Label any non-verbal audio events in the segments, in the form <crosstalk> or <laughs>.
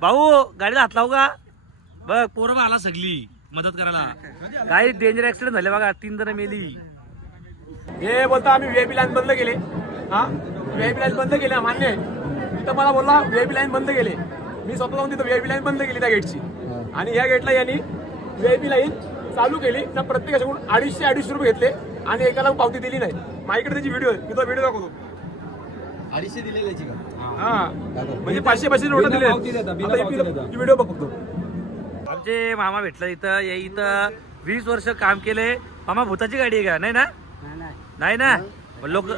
भाऊ गाडीला हात लावू का? बघ पोरं आला सगळी. मदत करायला. काही डेंजर ऍक्सिडेंट झाले बघा तीन जण मेली. हे बोलता आम्ही व्हीआयपी लाईन बंद केले. हा? व्हीआयपी लाईन बंद केली मान्य आहे. तिथं मला बोलला व्हीआयपी लाईन बंद केले. मी स्वतः जाऊन तिथं व्हीआयपी लाईन बंद केली त्या गेटची आणि या गेटला यांनी व्हीआयपी लाईन चालू केली. ना प्रत्येकाच्याकडून अडीचशे अडीचशे रुपये घेतले. आणि एकाला पावती दिली नाही. माझ्याकडे त्याची व्हिडिओ आहे. मी तो व्हिडिओ दाखवतो. अडीचशे दिलेल्याची का? हा. म्हणजे पाचशे पाचशे नोटा दिले व्हिडिओ बघतो आमचे मामा भेटलं इथं या इथं. वीस वर्ष काम केले. मामा भूताची गाडी आहे का? नाही ना? नाही ना? लोक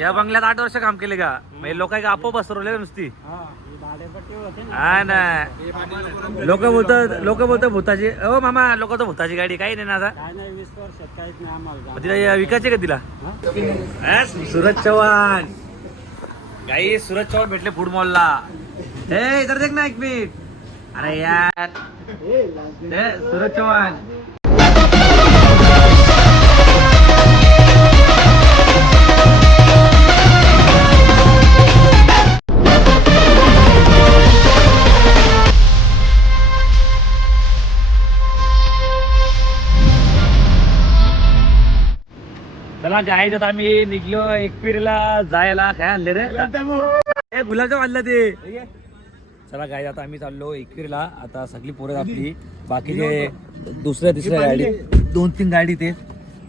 या बंगल्यात आठ वर्ष काम केले का? म्हणजे लोक का आपोआप बसवले नुसती? हा ना. लोक बोलतात लोक बोलतात भूताची. ओ मामा लोक तर भूताची गाडी. काही नाही ना आता. तिला विकायची का तिला? सूरज चव्हाण. गाई सूरज चव्हाण भेटले फूड मॉलला हे इधर देख ना एक मिनिट. अरे यार. हे, सूरज चव्हाण. चला गायच्यात आम्ही निघलो एकपिरीला जायला काय आणले रे? ए गुलाबजाम आणलं ते. चला गाय आता आम्ही चाललो एकविरीला आता सगळी पोरं आपली. बाकीचे दुसऱ्या तिसऱ्या गाडी. दोन तीन गाडी ते.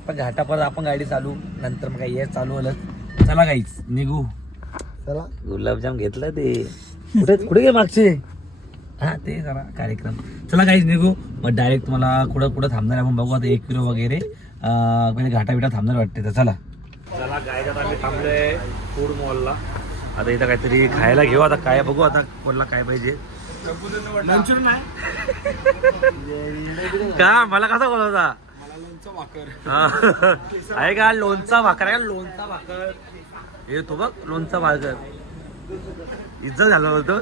पण घाटापर्यंत आपण गाडी चालू. नंतर मग काही चालू आलं चला गाईच निघू. चला. गुलाबजाम घेतलं ते. कुठे कुठे गे मागचे? हा ते जरा कार्यक्रम. चला काहीच निघू. मग डायरेक्ट तुम्हाला कुठं कुठं थांबणार आपण बघू आता एक किलो वगैरे. अं, म्हणजे घाटा बिटा थांबणार वाटते तर चला. चला गायच्यात आम्ही थांबलोय फूड मॉलला आता इथं काहीतरी खायला घेऊ. आता काय बघू आता कोणला काय पाहिजे. का? मला कसा बोलवता आहे का? लोणचा भाकर आहे लोणचा भाकर. हे तो बघ लोणचा भाकर. इज्जत झाला बोलतो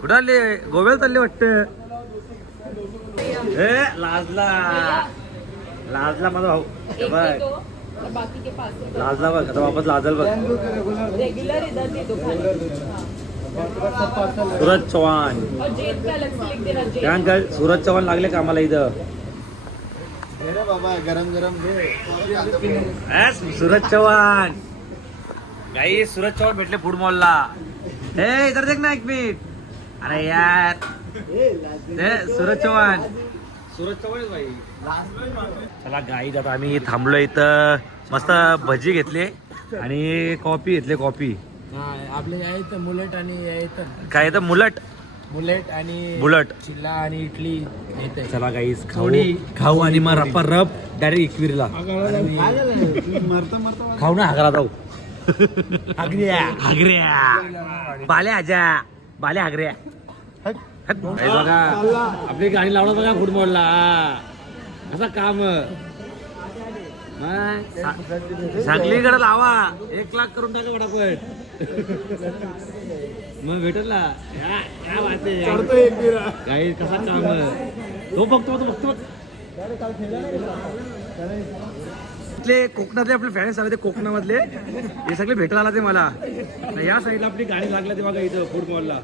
कुठं आले? गोव्याला चालले वाटत? ए लाजला. लाजला माझा भाऊ. बघ बाकी के पास लाजला बघ आता वापस लाजल बघ. रेगुलर इधर दे दो खाने सूरज चव्हाण. काय अंकल सूरज चव्हाण लागले का आम्हाला इथं बाबा गरम गरम सूरज चव्हाण. गाई सूरज चव्हाण भेटले फूड मॉलला हे इधर देख ना एक मिनिट. अरे यार. हे सूरज चव्हाण सूरज चव्हाण. भाई चला गाई आता आम्ही थांबलो इथं. मस्त भजी घेतले आणि कॉफी घेतले कॉफी. आपले आहेत मुलेट आणि काय तर मुलट? मुलेट आणि बुलट. चिल्ला आणि इडली येते. चला गाईस खाऊ. खाऊ आणि मग रप्पा रप डायरेक्ट मरता मरता. खाऊ ना हागरा जाऊ. हागऱ्या बाल्या आजा बाल्या हागऱ्या. हे बघा आपली गाणी लावणार बघा फुटबॉलला असं काम. सांगलीकडे लावा. एक लाख करून टाका फटाफट. मग भेटेल ना. काही कसा काम? तो बघतो तो बघतो. कोकणातले आपले फॅन्स आले ते कोकणामधले. हे सगळे भेटायला आला ते मला. या साईडला आपली गाडी लागली ते बघा इथं फूड मॉलला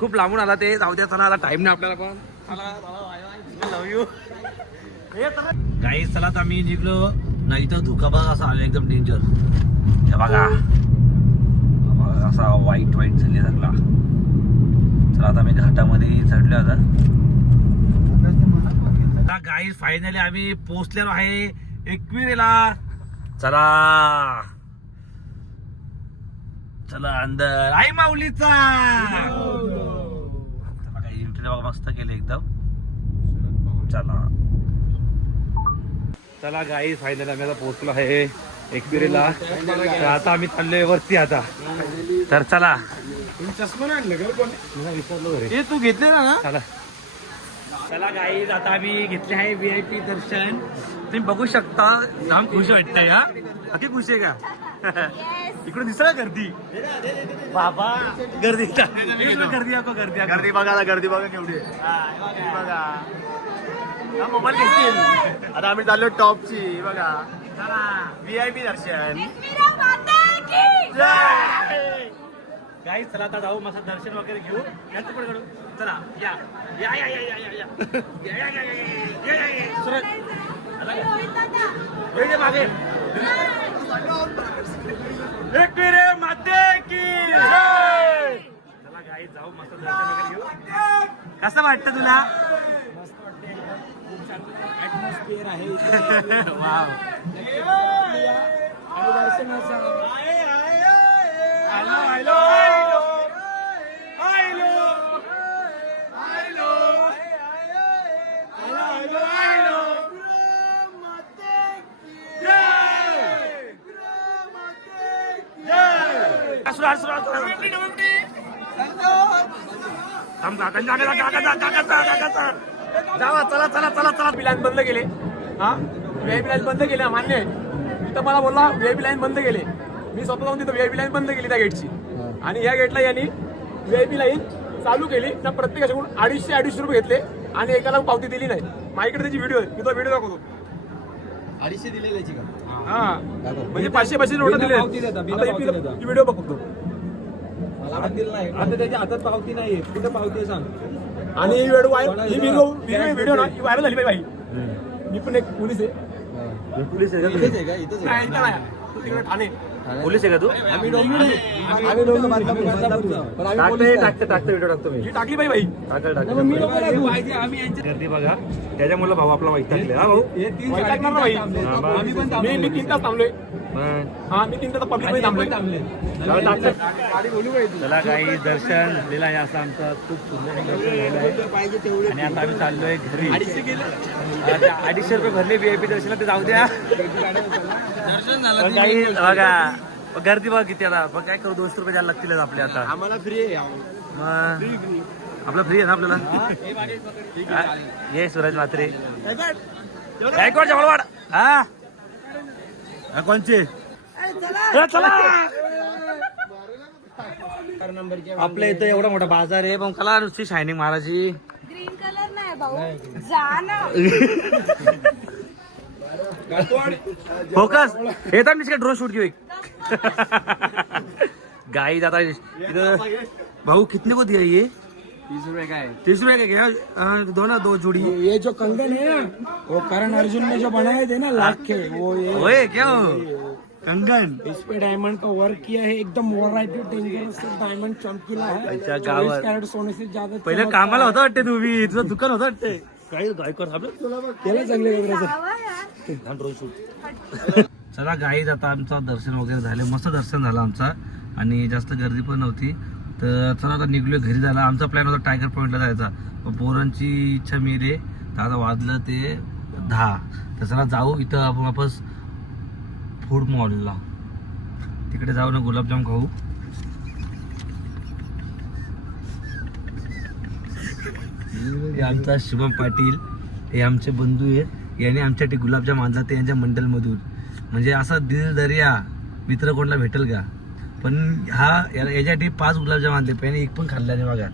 खूप लांबून आला ते. जाऊ द्या चला आला टाइम नाही आपल्याला पण. लव यू गाई चला. तर आम्ही निघलो नाही तर धोका बघा असा आला एकदम डेंजर त्या बघा. बघा, असा वाईट वाईट झाले लागला चला आता आम्ही घाटामध्ये चढलो आता. आता गाईज फायनली आम्ही पोहोचलेलो आहे एकविरेला. चला. चला अंदर. आई माऊलीचा. इंटरव्ह्यू बघा मस्त केले एकदम. चला. चला गाई फायनली आम्ही आता पोहोचलो आहे एकविरेला तर आता आम्ही चाललोय वरती आता. तर चला. चष्मा आणलं विसरलो हे तू घेतले ना चला. चला गाईज आता आम्ही घेतले आहे व्ही आय पी दर्शन. तुम्ही बघू शकता जाम खुश वाटतंय हा? अति खुश आहे का? इकडे दिसला गर्दी. बाबा गर्दी. गर्दी ako गर्दी. गर्दी बघा गर्दी बघा केवढी बघा. मोबाईल घेतील आता आम्ही चाललो टॉपची बघा. व्ही आय पी दर्शन. मेरा माता की जय! गाई चला आता जाऊ मस्त दर्शन वगैरे घेऊ. यांचं पण करू चला या. या या या या या. या या या या या या या या. सुरज ये. ये मागे. एकविरे माते की जाऊ मस्त कसं वाटतं तुला? ऍटमॉस्फिअर <laughs> आहे जावा चला चला चला चला. व्हीआयपी लाईन बंद केले. हा? व्हीआयपी लाईन बंद केले मान्य आहे. तर मला बोलला व्हीआयपी लाईन बंद केले. मी स्वतः जाऊन तिथं व्हीआयपी लाईन बंद केली त्या गेटची आणि या गेटला यांनी व्हीआयपी लाईन चालू केली. त्या प्रत्येकाच्याकडून अडीचशे अडीचशे रुपये घेतले आणि एकाला पावती दिली नाही. माझ्याकडे त्याची व्हिडिओ आहे. मी तो व्हिडिओ दाखवतो. अडीचशे दिलेल्याची का? हा. म्हणजे पाचशे पाचशे नोटा दिले. व्हिडिओ बघतो. आता त्याच्या हातात पावती नाहीये. कुठे पावती सांग? आणि ही ही व्हिडिओ व्हिडिओ ना ही व्हायरल झाली पाहिजे भाई मी पण एक पोलीस आहे. पोलीस आहे का इथेच आहे का? इथेच नाही, इथं नाही. तू तिकडे ठाणे. पोलीस आहे का तू? आम्ही डोंबिवली. बदलापूरचा. पण आम्ही टाकते टाकते टाकते व्हिडिओ टाकतो मी. ही टाकली पाहिजे भाई टाकल टाकल गर्दी बघा. त्याच्यामुळे भाऊ आपला टाकले हा भाऊ? वैतागणार ना भाई हा, बा. मी मी तीन तास थांबलोय. हा मी तीन तास पब्लिकमध्ये थांबलोय. चला, काही दर्शन झालेलं आहे असं आमचं. खूप सुंदर दर्शन आहे. आणि आता आम्ही चाललोय घरी. आता अडीचशे रुपये भरले व्हीआयपी दर्शनाला ते जाऊ द्या. पण काही बघा गर्दी बघा किती आता. मग काय करू दोनशे रुपये द्यायला लागतील आपले आता. आम्हाला फ्री आहे मग आपलं फ्री आहे ना आपल्याला? हा? ये सूरज म्हात्रे. गायकवाड जवळवाड हा, कोणचे? ए, चला! आपल्या इथं एवढा मोठा बाजार आहे पण कला नुसती शायनिंग महाराजी. ग्रीन कलर नाही भाऊ. जा ना. फोकस येतात मी ड्रोन शूट घेऊ. एक गाई जाता भाऊ कितने को दिया ये? तीस रुपये काय? तीस रुपए का क्या अ, दो ना दो जोड़ी. ये जो कंगन है ना वो करण अर्जुन ने जो बनाए थे ना लाख के वो ये ओए क्या हो? कंगन. इस पे डायमंड का वर्क किया है एकदम वरायटी डेंजरस डायमंड चमकीला है। अच्छा, गावात. कैरेट सोने से ज्यादा पहिले चमकता कामाला है. होता वाटते तुम्ही तुझं दुकान होतं वाटते. काय गायकवाड आपलं केलं चांगले चला गाई आता आमचं दर्शन वगैरे झाले. मस्त दर्शन झालं आमचा. आणि जास्त गर्दी पण नव्हती. तर चला आता निघलोय घरी झाला आमचा प्लॅन होता टायगर पॉईंटला जायचा. पण पोरांची इच्छा मिळे तर आता वाजलं ते दहा. तर चला जाऊ इथं आपण वापस फूड मॉलला तिकडे जाऊ ना गुलाबजाम खाऊ. हे आमचा शुभम पाटील हे आमचे बंधू आहेत. याने आमच्यासाठी गुलाबजाम आणला ते यांच्या मंडलमधून. म्हणजे असा दिल दर्या मित्र कोणाला भेटेल का? पण हा याला याच्यासाठी पाच गुलाबजाम आणले पण याने एक पण खाल्ला नाही बघा.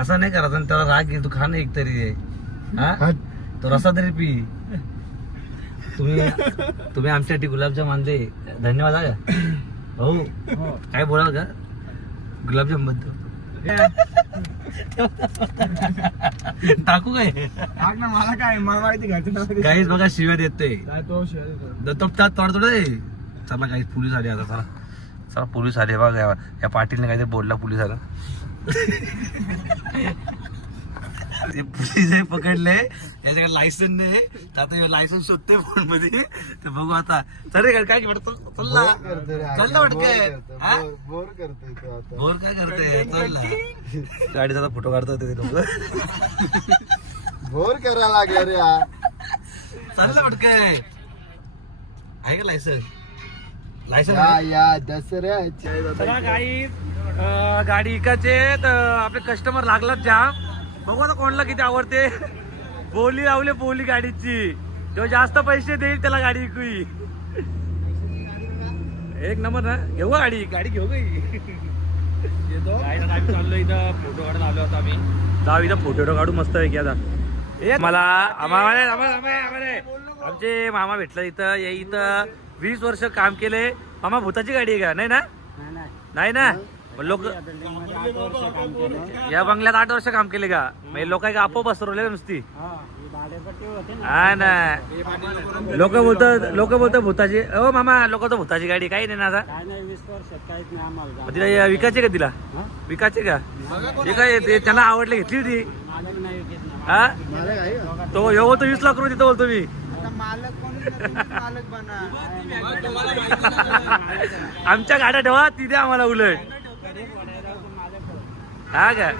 असा नाही करायचा आणि त्याला राग येतो खा ना एक तरी. हा? तो रसा तरी पी. तुम्ही तुम्ही आमच्यासाठी गुलाबजाम आणले. धन्यवाद हा. भाऊ काय बोलाल का गुलाबजामबद्दल. टाकू काय? मला काय? मला माहिती <laughs> काहीच बघा शिव्या देतोय. तो दत्तपतात तोड तोड चला काही पोलीस आले आता चला. चला पोलीस आले बा या पाटीलने काहीतरी बोलला पोलीस आला पोलीस पकडले याच्याकडे लायसन नाही आता लायसन्स शोधते फोनमध्ये. तर बघू आता. तरी काय वाटत चलला चलला वाटत काय बोर करते बोर काय करते चलला गाडीचा आता फोटो काढतो ते लोक. बोर करायला लागले रे वाटत आहे का लायसन या या दसऱ्याच्या गाडी इकायचे तर आपले कस्टमर लागलाच जाम बघू आता कोणाला किती आवडते. बोली लावले बोली गाडीची. जो जास्त पैसे देईल त्याला गाडी इकू एक नंबर ना? घेऊ का गाडी गाडी घेऊ चाललो इथं. फोटो काढून आलो होतो आम्ही. जाऊ इथं फोटो काढू मस्त आहे की आता. ए, मला आम्हाला. आमचे मामा भेटलं इथं ये इथं. वीस वर्ष काम केले. मामा भूताची गाडी आहे का? नाही ना? नाही ना? लोक या बंगल्यात आठ वर्ष काम केले का? म्हणजे लोक आपोआप बसवले का नुसती? हा ना. लोक बोलतात लोक बोलतात भूताची ओ मामा लोक तर भूताची गाडी काही नाही ना आता. तिला विकायची का तिला? विकायची का? हे काय ते त्यांना आवडले घेतली होती. हा? तो यो बोलतो वीस लाख रुपये देतो बोलतो मी. आता मालक कोण मालक बना. आमच्या गाड्या ठेवा ती द्या आम्हाला उलट. हा का?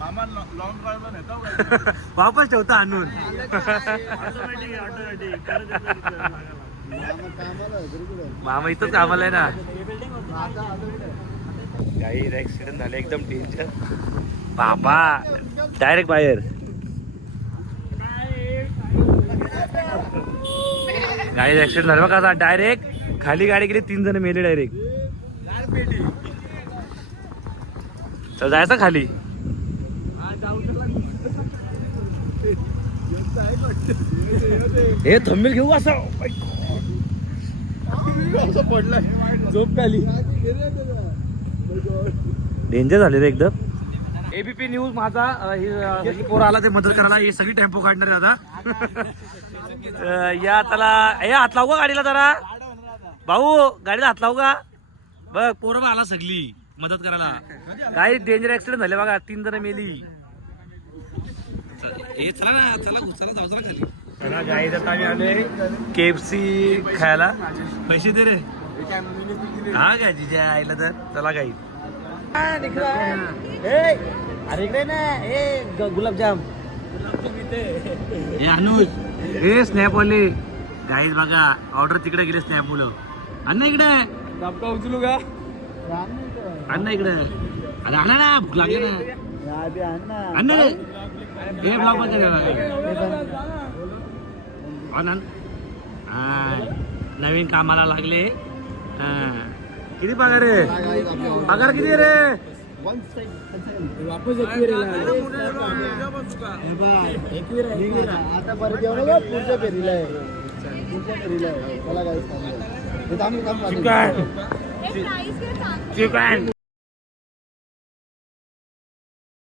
<laughs> वापस ठेवता आणून. मामा कामाला आहे? मामा इथंच कामाला आहे ना. आता कुठे? काही ऍक्सिडेंट झाले एकदम डेंजर बाबा डायरेक्ट बाहेर. गाडी ऍक्सिडेंट झालं. बघा असा डायरेक्ट खाली गाडी गेली तीन जण मेले डायरेक्ट तर जायचं खाली. हे थंबील घेऊ असं. झोप खाली डेंजर झाले रे एकदम. एबीपी न्यूज माझा पोरं आला ते मदत करायला. ही सगळी टेम्पो काढणार आहे आता. या त्याला हे हात लावू का गाडीला जरा? भाऊ गाडीला हात लावू का? बघ पोरं आला सगळी मदत करायला. काही डेंजर ऍक्सिडेंट झाले बघा तीन जण मेली. हे चला ना चला चला जाऊ चला खाली. चला गाईज आता आम्ही आलोय केएफसी खायला. पैसे दे रे. हा काय जिजा आईला तर? चला काही अरे ना. ए गुलाबजाम. हे अनुज. हे स्नॅप वाले. गाईज बघा ऑर्डर तिकडे गेले स्नॅप मुलं अण्णा इकडे. उचलू का? अण्णा इकडे. अरे आणा ना भूक लागली ना. अण्णा हे ब्लॉगमध्ये नवीन कामाला लागले. किती पगार आहे? पगार किती रे? One side. वापस हे. आता परत येऊ नका पुढच्या फेरीला आहे. पुढच्या फेरीला आहे. चिकन.